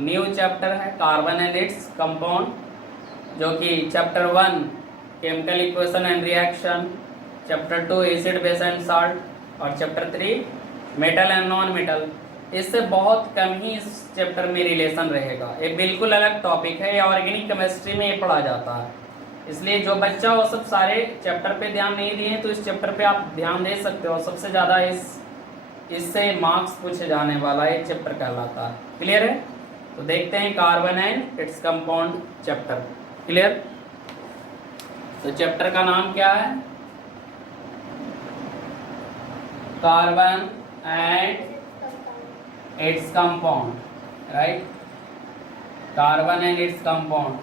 New chapter है carbon and its compound, जो कि chapter 1 chemical equation and reaction, chapter 2 acid base and salt और chapter 3 metal and non metal. इससे बहुत कम ही इस चैप्टर में रिलेशन रहेगा। ये बिल्कुल अलग टॉपिक है, ये ऑर्गेनिक केमिस्ट्री में ये पढ़ा जाता है। इसलिए जो बच्चा वो सब सारे चैप्टर पे ध्यान नहीं दिए तो इस चैप्टर पे आप ध्यान दे सकते हो। सबसे ज़्यादा इससे मार्क्स पूछे जाने वाला ये चैप्टर कहलाता है। क्लियर है? तो देखते हैं carbon and its compound chapter. Clear? तो चैप्टर का नाम क्या है? Carbon and its compound, right? Carbon and its compound.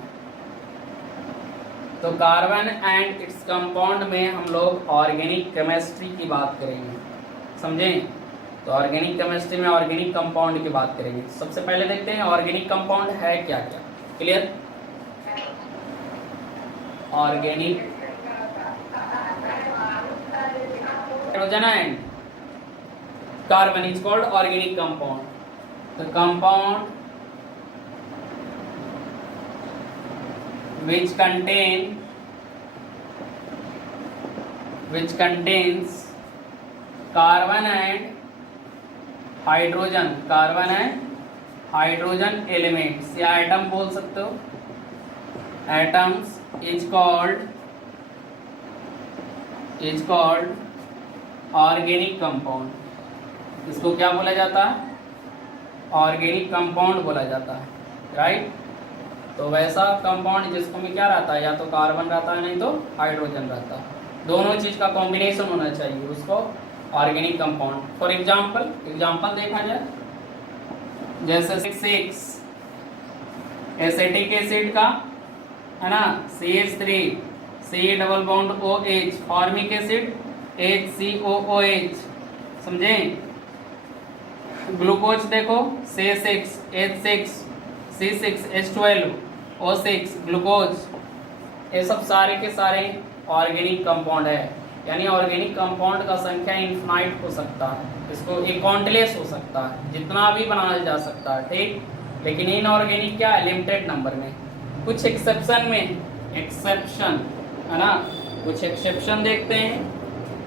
तो कार्बन एंड इट्स कंपाउंड में हम लोग ऑर्गेनिक केमिस्ट्री की बात करेंगे, समझें? तो ऑर्गेनिक केमिस्ट्री में ऑर्गेनिक कंपाउंड की बात करेंगे। सबसे पहले देखते हैं ऑर्गेनिक कंपाउंड है क्या क्या। Clear? Organic hydrogen and carbon is called organic compound. तो compound which contains carbon and hydrogen elements या एटम बोल सकते हो। Atoms is called organic compound. इसको क्या बोला जाता है? ऑर्गेनिक कंपाउंड बोला जाता है, राइट? तो वैसा कंपाउंड जिसको में क्या रहता है, या तो कार्बन रहता है नहीं तो हाइड्रोजन रहता है। दोनों चीज का कॉम्बिनेशन होना चाहिए, उसको ऑर्गेनिक कंपाउंड। फॉर एग्जांपल देखा जाए, जैसे 6 एसिटिक एसिड का है ना, CH3 C double bond OH, formic acid HCOOH, समझे? ग्लूकोज देखो C6 H6 C6 H12 O6 glucose. ये सब सारे के सारे ऑर्गेनिक कंपाउंड है। यानी ऑर्गेनिक कंपाउंड का संख्या इनफाइनाइट हो सकता है, इसको एक काउंटलेस हो सकता है, जितना भी बनाया जा सकता है, ठीक? लेकिन इनऑर्गेनिक क्या है? लिमिटेड नंबर में। कुछ एक्सेप्शन में, एक्सेप्शन है ना, कुछ एक्सेप्शन देखते हैं।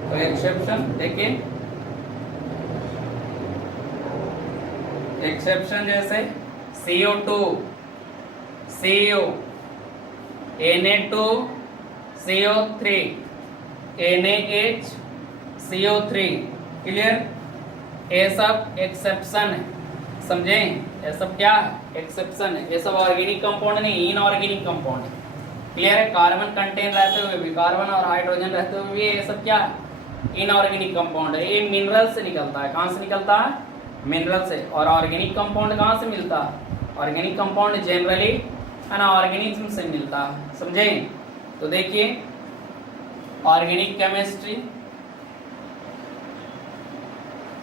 तो एक्सेप्शन देखिए, एक्सेप्शन जैसे CO2 CO, Na2 CO3 NaH CO3। Clear? ये सब एक्सेप्शन है, समझें? ये सब क्या है? एक्सेप्शन है। ये सब ऑर्गेनिक कंपाउंड नहीं, इनऑर्गेनिक कंपाउंड है। क्लियर है? कार्बन कंटेन रहते हुए भी, कार्बन और हाइड्रोजन रहते हुए भी ये सब क्या है? इनऑर्गेनिक कंपाउंड है। ये मिनरल से निकलता है। कहाँ से निकलता है? मिनरल से। और ऑर्गेनिक कंपाउंड कहाँ से मिलता है? ऑर्गेनिक कंपाउंड जनरली है ना ऑर्गेनिज्म से मिलता है, समझे? तो देखिए ऑर्गेनिक केमिस्ट्री,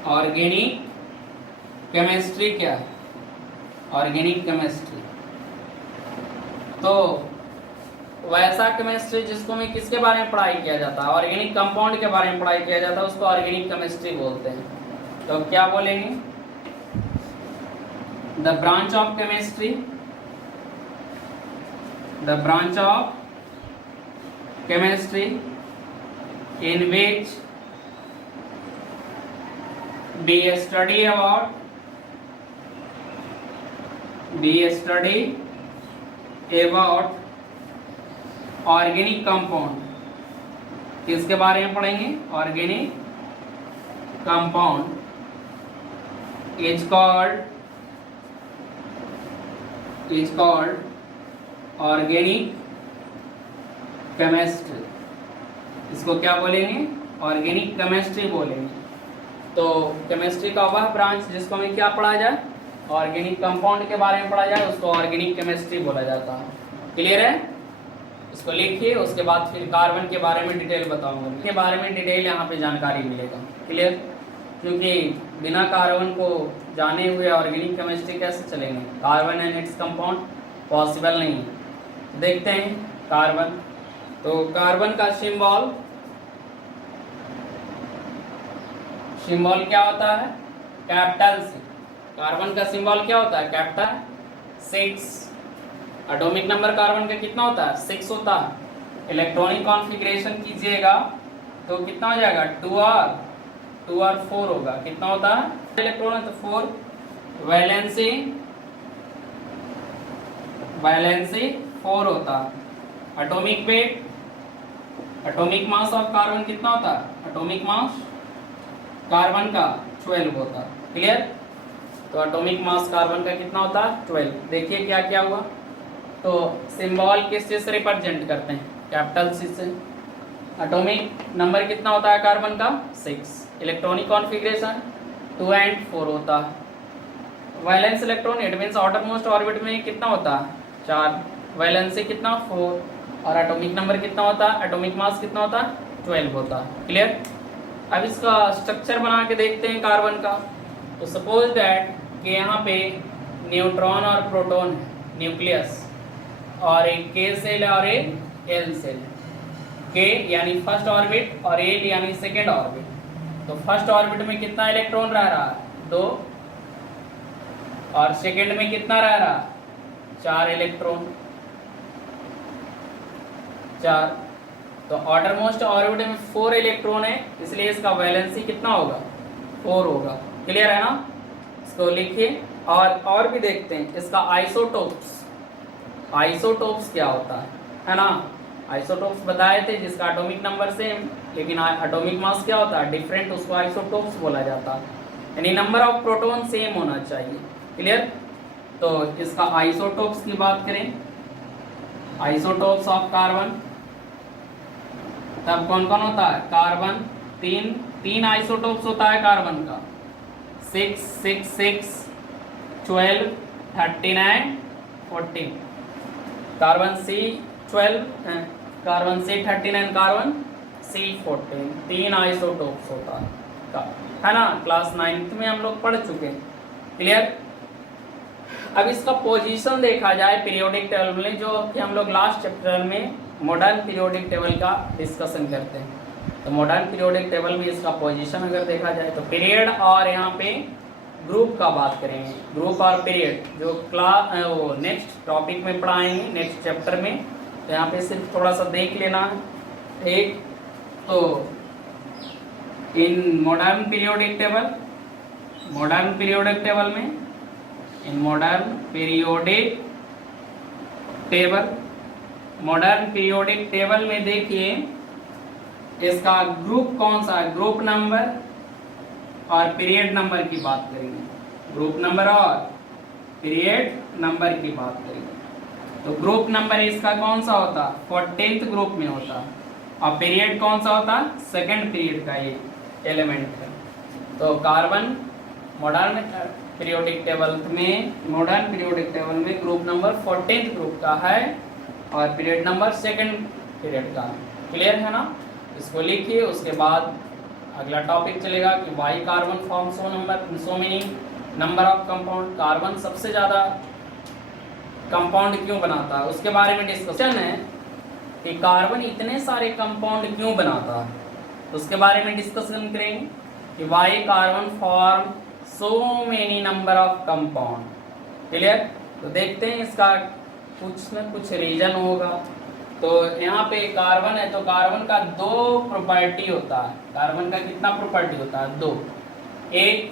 ऑर्गेनिक केमिस्ट्री क्या है? ऑर्गेनिक केमिस्ट्री तो वैसा केमिस्ट्री जिसको में किसके बारे में पढ़ाई किया जाता है? ऑर्गेनिक कंपाउंड के बारे में पढ़ाई किया जाता है, उसको ऑर्गेनिक केमिस्ट्री बोलते हैं। तो क्या बोलेंगे? The branch of chemistry in which we study about organic compound. किसके बारे में पढ़ेंगे? Organic compound is called organic chemistry. इसको क्या बोलेंगे? ऑर्गेनिक केमिस्ट्री बोलेंगे। तो केमिस्ट्री का वह ब्रांच जिसको में क्या पढ़ा जाए? ऑर्गेनिक कंपाउंड के बारे में पढ़ा जाए, उसको ऑर्गेनिक केमिस्ट्री बोला जाता है। क्लियर है? इसको लिखिए, उसके बाद फिर कार्बन के बारे में डिटेल बताऊंगा। इसके बारे में डिटेल यहाँ पे जानकारी मिलेगा। क्लियर? क्योंकि बिना कार्बन को जाने हुए ऑर्गेनिक केमिस्ट्री कैसे चलेंगे? Carbon and its compound possible नहीं। देखते हैं कार्बन। तो कार्बन का सिंबल क्या होता है? Capital C। कार्बन का सिंबल क्या होता है? कैपिटल 6। एटॉमिक नंबर कार्बन का कितना होता है? 6 होता है। इलेक्ट्रॉनिक कॉन्फ़िगरेशन कीजिएगा तो कितना हो जाएगा? 2 और 4 होगा। कितना होता है? इलेक्ट्रॉन है तो 4। वैलेंसी 4 होता है। Atomic weight, atomic mass of carbon कितना होता है? एटॉमिक मास कार्बन का 12 होता है। क्लियर? तो एटॉमिक मास कार्बन का कितना होता है? 12। देखिए क्या क्या हुआ। तो सिंबल किस चीज से रिप्रेजेंट करते हैं? कैपिटल सी से। एटॉमिक नंबर कितना होता है कार्बन का? 6। इलेक्ट्रॉनिक कॉन्फ़िगरेशन 2 और 4 होता है। Valence electron, it means outer most orbit में कितना होता है? 4। वैलेंसी कितना? 4। और एटॉमिक नंबर कितना होता है? एटॉमिक मास कितना होता है? 12 होता है। क्लियर? अब इसका स्ट्रक्चर बना के देखते हैं कार्बन का। तो सपोज दैट कि यहाँ पे न्यूट्रॉन और प्रोटॉन है, न्यूक्लियस, और एक के सेल और एक एल सेल। के यानी फर्स्ट ऑर्बिट और एल यानी सेकेंड ऑर्बिट। तो फर्स्ट ऑर्बिट में कितना इलेक्ट्रॉन रह रहा है? 2। और सेकेंड में कितना रह रहा है? 4 इलेक्ट्रॉन। 4। तो आउटर मोस्ट ऑर्बिट में 4 इलेक्ट्रॉन है, इसलिए इसका वैलेंसी कितना होगा? 4 होगा। क्लियर है ना? इसको लिखिए। और भी देखते हैं इसका आइसोटोप्स। आइसोटोप्स क्या होता है ना? आइसोटोप्स बताए थे, जिसका एटॉमिक नंबर सेम लेकिन एटॉमिक मास क्या होता है? डिफरेंट, उसको आइसोटोप्स बोला जाता है। यानी नंबर ऑफ प्रोटॉन सेम होना चाहिए। क्लियर? तो इसका आइसोटोप्स की बात करें, आइसोटोप्स ऑफ कार्बन, तब कौन कौन होता है? कार्बन 3 आइसोटोप्स होता है कार्बन का। 6, 6, 6, 12, 39, 14। Carbon C12, carbon C39, carbon C14। 3 isotopes होता है ना? क्लास 9th में हम लोग पढ़ चुके हैं। क्लियर? अब इसका पोजीशन देखा जाए पीरियोडिक टेबल में, जो कि हम लोग लास्ट चैप्टर में मॉडर्न पीरियोडिक टेबल का डिस्कशन करते हैं। तो मॉडर्न पीरियोडिक टेबल में इसका पोजीशन अगर देखा जाए तो पीरियड और यहाँ पे ग्रुप का बात करेंगे। ग्रुप और पीरियड जो क्लास वो नेक्स्ट टॉपिक में पढ़ाएंगे, नेक्स्ट चैप्टर में। तो यहाँ पे सिर्फ थोड़ा सा देख लेना है। ठीक? तो in modern periodic table, modern periodic table में, in modern periodic table, modern periodic table में देखिए इसका ग्रुप कौन सा है? ग्रुप नंबर और पीरियड नंबर की बात करेंगे। ग्रुप नंबर और पीरियड नंबर की बात करेंगे। तो ग्रुप नंबर इसका कौन सा होता? 14th ग्रुप में होता। और पीरियड कौन सा होता? सेकंड पीरियड का ये एलिमेंट है। तो कार्बन मॉडर्न पीरियोडिक टेबल में, मॉडर्न पीरियोडिक टेबल में ग्रुप नंबर 14th ग्रुप का है और पीरियड नंबर सेकंड पीरियड का। क्लियर है ना? इसको लिखिए। उसके बाद अगला टॉपिक चलेगा कि why carbon form so many number of compound. Carbon सबसे ज्यादा कंपाउंड क्यों बनाता है उसके बारे में डिस्कशन है कि कार्बन इतने सारे कंपाउंड क्यों बनाता है, उसके बारे में डिस्कशन करेंगे कि why carbon form so many number of compound. Clear? तो देखते हैं इसका कुछ न कुछ रीजन होगा। तो यहाँ पे कार्बन है तो कार्बन का 2 प्रॉपर्टी होता है। कार्बन का कितना प्रॉपर्टी होता है? 2। एक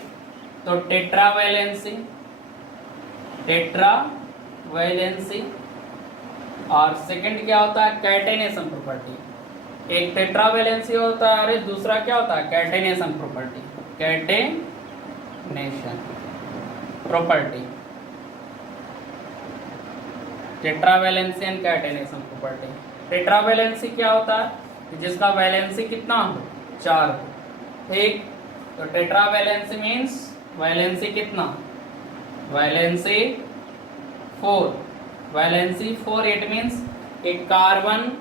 तो टेट्रावैलेंसी, टेट्रावैलेंसी, और सेकंड क्या होता है? Catenation property. एक टेट्रावैलेंसी होता है और दूसरा क्या होता है? Catenation property. Catenation property, tetravalency and catenation property. Tetravalency क्या होता है? जिसका वैलेंसी कितना हो? 4 हो। ठीक? तो टेट्रावैलेंसी मीन्स वैलेंसी कितना? वैलेंसी 4। वैलेंसी 4 इट मीन्स एक कार्बन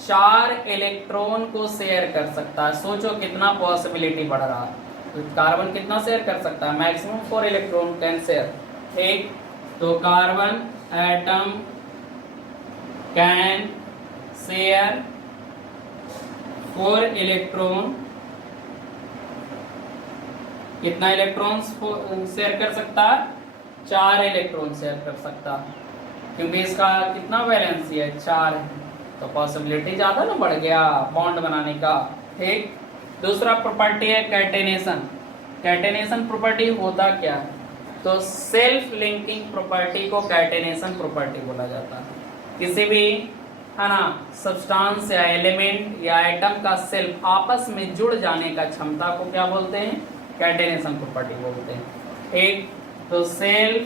4 इलेक्ट्रॉन को शेयर कर सकता है। सोचो कितना पॉसिबिलिटी बढ़ रहा है। तो कार्बन कितना शेयर कर सकता है? Maximum 4 electron can share. ठीक? तो carbon atom can share 4 electron कितना इलेक्ट्रॉन्स शेयर कर सकता है? 4 इलेक्ट्रॉन शेयर कर सकता है, क्योंकि इसका कितना वैलेंसी है? 4 है, तो पॉसिबिलिटी ज्यादा ना बढ़ गया बॉन्ड बनाने का। ठीक। दूसरा प्रॉपर्टी है कैटेनेशन। कैटेनेशन प्रॉपर्टी होता क्या है? तो सेल्फ लिंकिंग प्रॉपर्टी को कैटेनेशन प्रॉपर्टी बोला जाता है। किसी भी, है ना, सब्सटेंस या एलिमेंट या एटम का सेल्फ आपस में जुड़ जाने का क्षमता को क्या बोलते हैं? कैटेनेशन प्रॉपर्टी बोलते हैं। एक तो self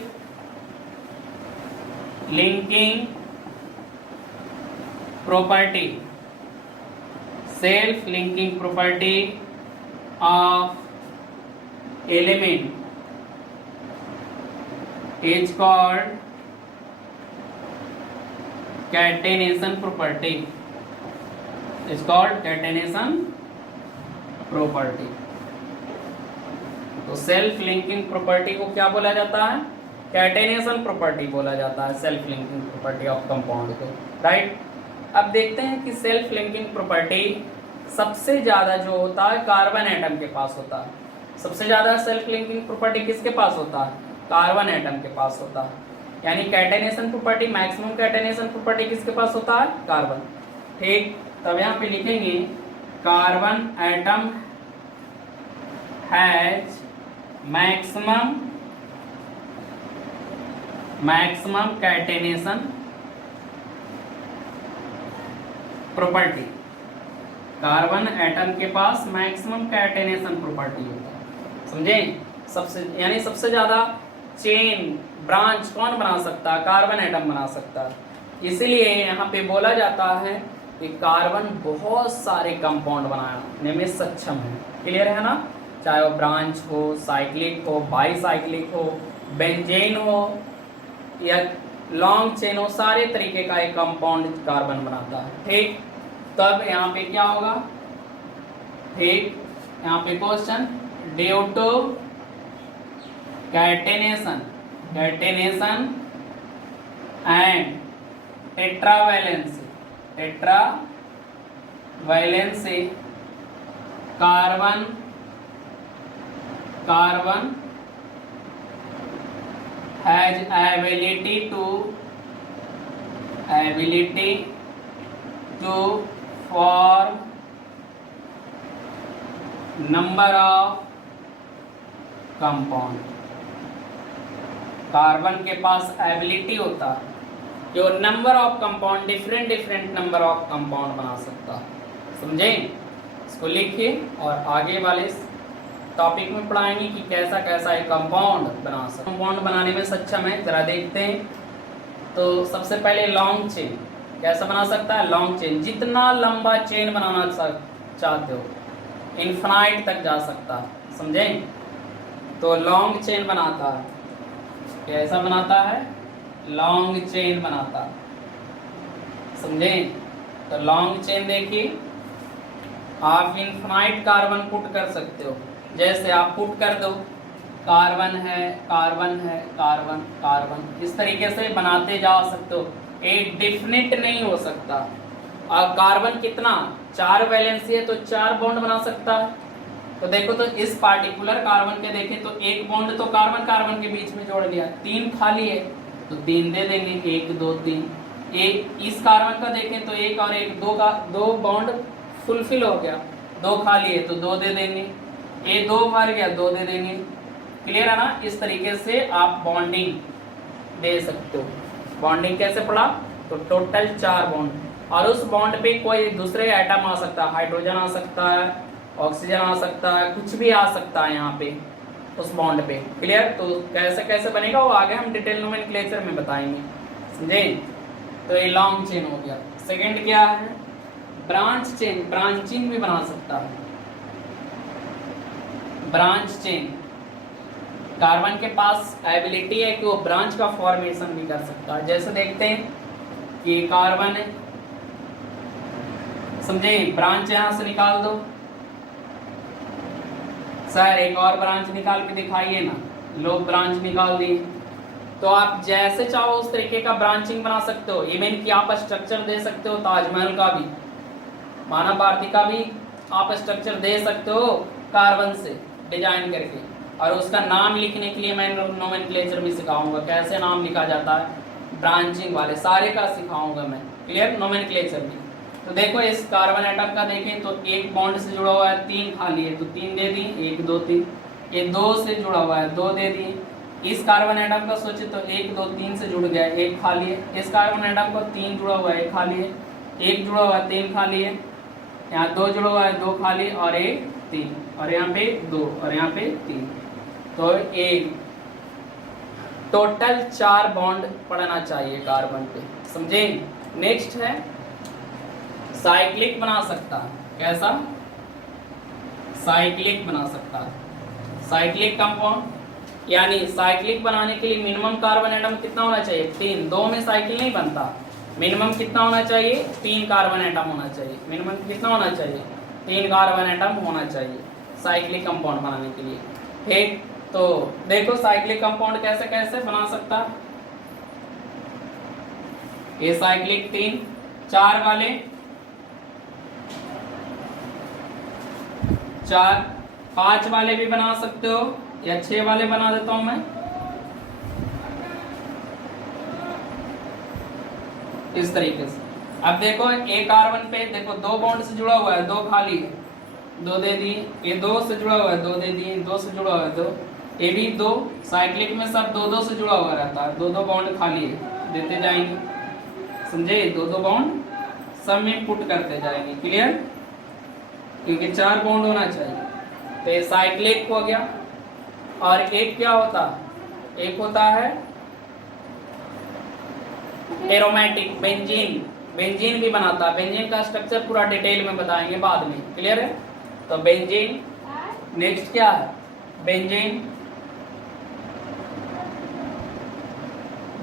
linking property, self linking property of element is called catenation property, is called catenation property। तो सेल्फ लिंकिंग प्रॉपर्टी को क्या बोला जाता है? कैटेनेशन प्रॉपर्टी बोला जाता है, self linking property of compound को। राइट। अब देखते हैं कि सेल्फ लिंकिंग प्रॉपर्टी सबसे ज्यादा जो होता है कार्बन एटम के पास होता है। सबसे ज्यादा सेल्फ लिंकिंग प्रॉपर्टी किसके पास होता है? कार्बन एटम के पास होता है। यानी catenation property, maximum catenation property किसके पास होता है? कार्बन। ठीक। तब यहाँ पे लिखेंगे carbon atom has maximum catenation property. Carbon atom के पास मैक्सिमम कैटेनेशन प्रॉपर्टी होता है। समझे? सबसे, यानी सबसे ज्यादा चेन ब्रांच कौन बना सकता है? कार्बन एटम बना सकता है। इसीलिए यहाँ पे बोला जाता है कि कार्बन बहुत सारे कंपाउंड बनाने में सक्षम है। क्लियर है ना? चाहे वो ब्रांच हो, साइक्लिक हो, बाईसाइक्लिक हो, बेंजेन हो या लॉन्ग चेन हो, सारे तरीके का एक कंपाउंड कार्बन बनाता है। ठीक। तब यहाँ पे क्या होगा? ठीक। यहाँ पे question, due to catenation and tetravalency carbon has ability to form number of compound। Carbon के पास एबिलिटी होता है जो number of compound, different number of compound बना सकता है। समझे? इसको लिखिए और आगे वाले टॉपिक में पढ़ाएंगे कि कैसा कैसा एक कंपाउंड बना सकता, कंपाउंड बनाने में सक्षम है। जरा देखते हैं। तो सबसे पहले लॉन्ग चेन कैसा बना सकता है? लॉन्ग चेन, जितना लंबा चेन बनाना चाहते हो, इनफाइनाइट तक जा सकता है। समझे? तो लॉन्ग चेन बनाता है। कैसा बनाता है? लॉन्ग चेन बनाता है। समझे? तो लॉन्ग चेन देखिए, आप इनफाइनाइट कार्बन पुट कर सकते हो। जैसे आप पुट कर दो, कार्बन है, कार्बन है, कार्बन, कार्बन, इस तरीके से बनाते जा सकते हो। एक डिफिनिट नहीं हो सकता। और कार्बन कितना? 4 वैलेंसी है तो 4 बॉन्ड बना सकता है। तो देखो, तो इस पार्टिकुलर कार्बन के देखें तो एक बॉन्ड तो कार्बन कार्बन के बीच में जोड़ लिया, 3 खाली है तो 3 दे देंगे, 1 2 3। एक इस कार्बन का देखें तो 1 और 1 2 का 2 बॉन्ड फुलफिल हो गया, 2 खाली है तो 2 दे देंगे, ये 2 भर गया 2 दे देंगे। क्लियर है ना? इस तरीके से आप बॉन्डिंग दे सकते हो। बॉन्डिंग कैसे पढ़ा? तो टोटल 4 बॉन्ड, और उस बॉन्ड पे कोई दूसरे एटम आ सकता है, हाइड्रोजन आ सकता है, ऑक्सीजन आ सकता है, कुछ भी आ सकता है यहाँ पे उस बॉन्ड पे। क्लियर? तो कैसे कैसे बनेगा वो आगे हम डिटेल नोमेनक्लेचर में बताएंगे। समझे? तो ये लॉन्ग चेन हो गया। सेकंड क्या है? ब्रांच चेन, ब्रांचिंग भी बना सकता है। ब्रांच चेन, कार्बन के पास एबिलिटी है कि वो ब्रांच का फॉर्मेशन भी कर सकता है। जैसे देखते हैं कि कार्बन है, समझे? ब्रांच यहां से निकाल दो सर, एक और ब्रांच निकाल के दिखाइए ना। लो, ब्रांच निकाल दी। तो आप जैसे चाहो उस तरीके का ब्रांचिंग बना सकते हो। इवन कि आप स्ट्रक्चर दे सकते हो ताजमहल का भी, मानव भारती का भी आप स्ट्रक्चर दे सकते हो कार्बन से डिजाइन करके। और उसका नाम लिखने के लिए मैं नोमेनक्लेचर भी सिखाऊंगा, कैसे नाम लिखा जाता है, ब्रांचिंग वाले सारे का सिखाऊंगा मैं। क्लियर, नोमेनक्लेचर भी। तो देखो इस कार्बन एटम का देखें तो एक बॉन्ड से जुड़ा हुआ है, 3 खाली है तो 3 दे दी, 1 2 3। ये 2 से जुड़ा हुआ है, 2 दे दिए। इस कार्बन एटम का सोचे तो 1 2 3 से जुड़ गया, 1 खाली है। इस कार्बन एटम को 3 जुड़ा हुआ है, 1 खाली है। 1 जुड़ा हुआ है, 3 खाली है। यहाँ 2 जुड़ा हुआ है, 2 खाली और 1 3, और यहाँ पे 2 और यहाँ पे 3। तो एक टोटल 4 बॉन्ड पड़ना चाहिए कार्बन पे, समझे। नेक्स्ट है साइक्लिक बना सकता है। कैसा? साइक्लिक बना सकता है। साइक्लिक कंपाउंड यानी साइक्लिक बनाने के लिए मिनिमम कार्बन एटम कितना होना चाहिए? 3। 2 में साइकिल नहीं बनता। मिनिमम कितना होना चाहिए? 3 कार्बन एटम होना चाहिए। मिनिमम कितना होना चाहिए? 3 कार्बन एटम होना चाहिए साइक्लिक कंपाउंड बनाने के लिए। ठीक, तो देखो साइक्लिक कंपाउंड कैसे कैसे बना सकता। ये साइक्लिक 3, 4 वाले 4, 5 वाले भी बना सकते हो, या 6 वाले बना देता हूं मैं इस तरीके से। अब देखो एक कार्बन पे देखो 2 बॉन्ड से जुड़ा हुआ है, 2 खाली है, 2 दे दिए। ये 2 से जुड़ा हुआ है, 2 दे दिए। 2 से जुड़ा हुआ है 2, ये भी 2। साइक्लिक में सब 2-2 से जुड़ा हुआ रहता है, 2-2 बॉन्ड खाली है, देते जाएंगे, समझे। 2-2 बॉन्ड सब में पुट करते जाएंगे। क्लियर, क्योंकि 4 बॉन्ड होना चाहिए। तो ये साइक्लिक हो गया। और एक क्या होता है? एक होता है एरोमेटिक, बेंजीन। बेंजीन भी बनाता है। बेंजीन का स्ट्रक्चर पूरा डिटेल में बताएंगे बाद में। क्लियर है। तो बेंजीन, नेक्स्ट क्या है? बेंजीन।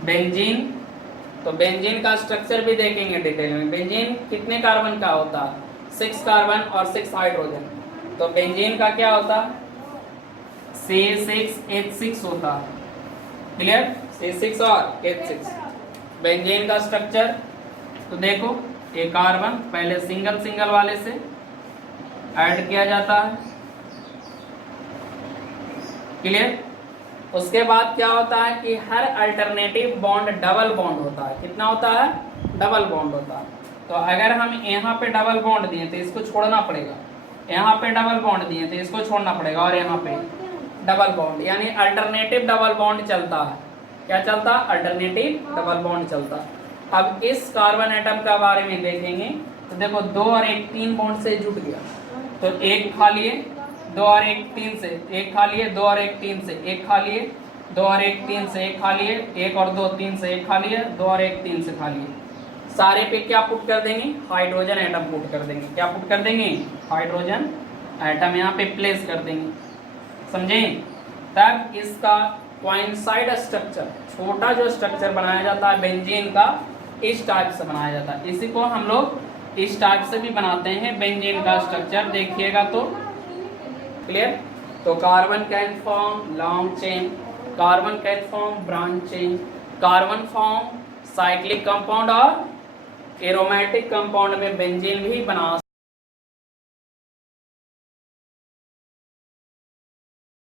बेंजीन, तो बेंजीन का स्ट्रक्चर भी देखेंगे डिटेल में। बेंजीन कितने कार्बन का होता है? 6 कार्बन और 6 हाइड्रोजन। तो बेंजीन का क्या होता? C6H6 होता। क्लियर, C6 और H6 बेंजीन का स्ट्रक्चर। तो देखो ये कार्बन पहले सिंगल सिंगल वाले से ऐड किया जाता है। क्लियर, उसके बाद क्या होता है कि हर अल्टरनेटिव बॉन्ड डबल बॉन्ड होता है। कितना होता है? डबल बॉन्ड होता है। तो अगर हम यहाँ पे डबल बॉन्ड दिए तो इसको छोड़ना पड़ेगा, यहाँ पे डबल बॉन्ड दिए तो इसको छोड़ना पड़ेगा, और यहाँ पे डबल बॉन्ड, यानी अल्टरनेटिव डबल बॉन्ड चलता है। क्या चलता? अल्टरनेटिव डबल बॉन्ड चलता। अब इस कार्बन एटम का बारे में देखेंगे तो देखो 2 और 1 3 बॉन्ड से जुट गया, तो 1 खाली है, 2 और 1 3 से 1 खाली है, 2 और 1 3 से 1 खाली है, 2 और 1 3 से 1 खाली है, 1 और 2 3 से 1 खाली है, 2 और 1 3 से खाली है। सारे पे क्या पुट कर देंगे? हाइड्रोजन एटम पुट कर देंगे। क्या पुट कर देंगे? हाइड्रोजन एटम यहाँ पे प्लेस कर देंगे, समझे। तब इसका क्वाइंसाइड स्ट्रक्चर, छोटा जो स्ट्रक्चर बनाया जाता है बेंजीन का, इस टाइप से बनाया जाता है। इसी को हम लोग इस टाइप से भी बनाते हैं बेंजीन का स्ट्रक्चर, देखिएगा तो। क्लियर, तो carbon can form long chain, carbon can form branch chain, carbon form cyclic compound, और एरोमेटिक कंपाउंड में बेंजीन भी बना